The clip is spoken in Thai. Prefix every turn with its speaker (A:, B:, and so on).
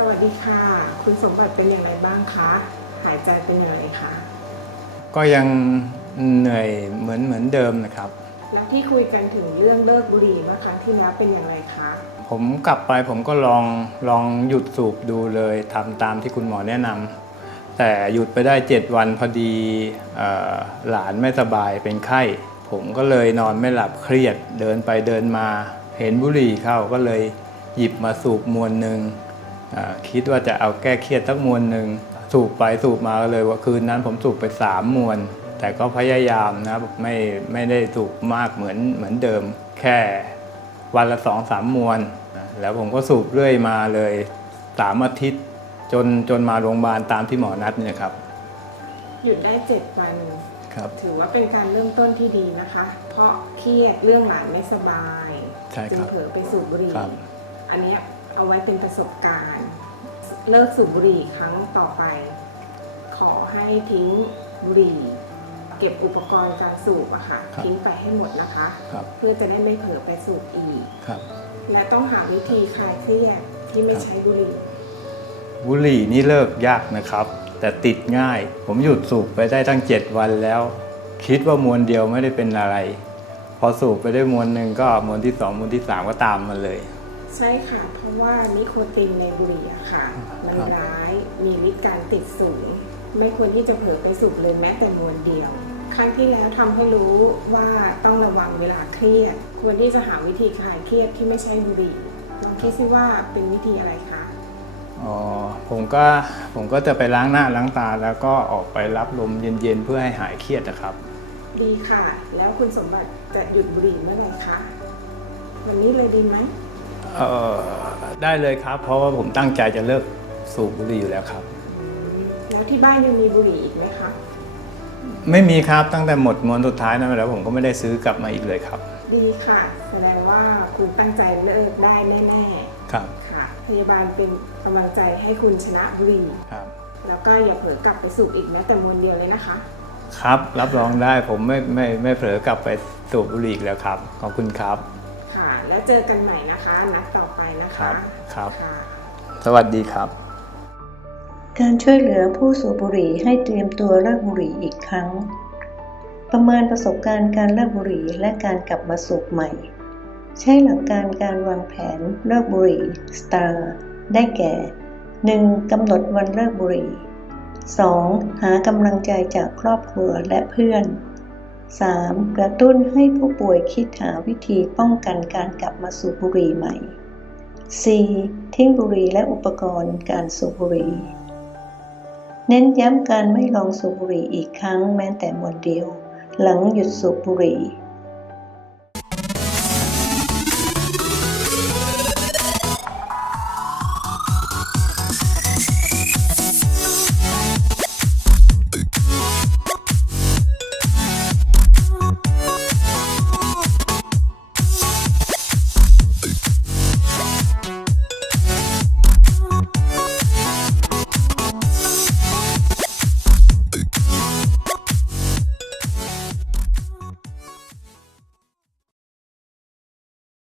A: สวัสดีค่ะ คุณสมบัติเป็นอย่างไรบ้างคะ หายใจเป็นอย่างไรคะ
B: ก็ยังเหนื่อยเหมือนเหมือนเดิมนะครับ
A: แล้วที่คุยกันถึงเรื่องเลิกบุหรี่เมื่อครั้งที่แล้วเป็นอย่างไรคะ
B: ผมกลับไปผมก็ลองลองหยุดสูบดูเลยทำตามที่คุณหมอแนะนำแต่หยุดไปได้ 7 วันพอดีหลานไม่สบายเป็นไข้ ผมก็เลยนอนไม่หลับเครียดเดินไปเดินมา เห็นบุหรี่เข้าก็เลยหยิบมาสูบมวนหนึ่ง คิดว่าจะเอาแก้เครียดสักมวนหนึ่งสูบไปสูบมาก็เลยว่าคืนนั้นผมสูบไปสามมวนแต่ก็พยายามนะครับไม่ไม่ได้สูบมากเหมือนเหมือนเดิม แค่วันละสองสามมวนนะแล้วผมก็สูบเรื่อยมาเลยสามอาทิตย์จนจนมาโรงพยาบาลตามที่หมอนัดเนี่ยครับ
A: หยุดได้เจ็ดวัน
B: ครับ
A: ถือว่าเป็นการเริ่มต้นที่ดีนะคะ เพราะเครียดเรื่องหลานไม่สบาย
B: ใช่
A: จึ
B: ค
A: ง
B: รับ
A: เผลอไปสูบบุหรี่
B: ครับ
A: อันเนี้ย เอาไว้เป็นประสบการณ์ เลิกสูบบุหรี่ครั้งต่อไป ขอให้ทิ้งบุหรี่ เก็บอุปกรณ์การสูบอะค่ะ
B: ครับ
A: ทิ้งไปให้หมดนะคะ
B: ครับ
A: เพื่อจะได้ไม่เผลอไปสูบอีก
B: ครับ
A: และต้องหาวิธีคลายเครียดที่ไม่
B: ครับ
A: ใช้บุหรี่
B: บุหรี่นี่เลิกยากนะครับ แต่ติดง่าย ผมหยุดสูบไปได้ตั้ง 7 วันแล้ว คิดว่ามวนเดียวไม่ได้เป็นอะไร พอสูบไปได้มวนหนึ่งก็มวนที่สองมวนที่สามก็ตามมาเลย
A: ใช่ค่ะ เพราะว่านิโคตินในบุหรี่อะค่ะ มัน
B: ครับ
A: ร้ายมีฤทธิ์การติดสูง ไม่ควรที่จะเผลอไปสูบเลยแม้แต่มวนเดียว ครั้งที่แล้วทำให้รู้ว่าต้องระวังเวลาเครียด ควรที่จะหาวิธีคลายเครียดที่ไม่ใช่บุหรี่ลองคิดซิว่าเป็นวิธีอะไรคะ
B: อ๋อผมก็ผมก็จะไปล้างหน้าล้างตา แล้วก็ออกไปรับลมเย็นๆเพื่อให้หายเครียดนะครับ
A: ดีค่ะ แล้วคุณสมบัติจะหยุดบุหรี่เมื่อไหร่คะวันนี้เลยดีไหม
B: เออ ได้เลยครับ เพราะว่าผมตั้งใจจะเลิกสูบบุหรี่อยู่แล้วครับ
A: อืมแล้วที่บ้านยังมีบุหรี่อีกไหมคะ
B: ไม่มีครับตั้งแต่หมดมวนสุดท้ายนั้นไปแล้วผมก็ไม่ได้ซื้อกลับมาอีกเลยครับ
A: ดีค่ะ แสดงว่าคุณตั้งใจเลิกได้แน่
B: ครับ
A: ๆค่ะ พยาบาลเป็นกำลังใจให้คุณชนะบุหรี่
B: ครับ
A: แล้วก็อย่าเผลอกลับไปสูบอีกแม้แต่มวนเดียวเลยนะคะ
B: ครับรับรองได้ผมไม่ไม่ไม่เผลอกลับไปสูบบุหรี่อีกแล้วครับขอบคุณครับ
A: ค่ะ แล้วเจอกันใหม่นะคะ นัดต่อไปนะ
B: ครั
A: คะ
B: บครับ
A: ค่ะ
B: สวัสดีครับ
C: การช่วยเหลือผู้สูบบุหรี่ให้เตรียมตัวเลิกบุหรี่อีกครั้ง ประเมินประสบการณ์การเลิกบุหรี่และการกลับมาสูบใหม่ ใช้หลักการการวางแผนเลิกบุหรี่ STAR ได้แก่ 1. กำหนดวันเลิกบุหรี่ 2. หากำลังใจจากครอบครัวและเพื่อน 3. กระตุ้นให้ผู้ป่วยคิดหาวิธีป้องกันการกลับมาสูบบุหรี่ใหม่ 4. ทิ้งบุหรี่และอุปกรณ์การสูบบุหรี่ เน้นย้ำการไม่ลองสูบบุหรี่อีกครั้งแม้แต่มวนเดียว หลังหยุดสูบบุหรี่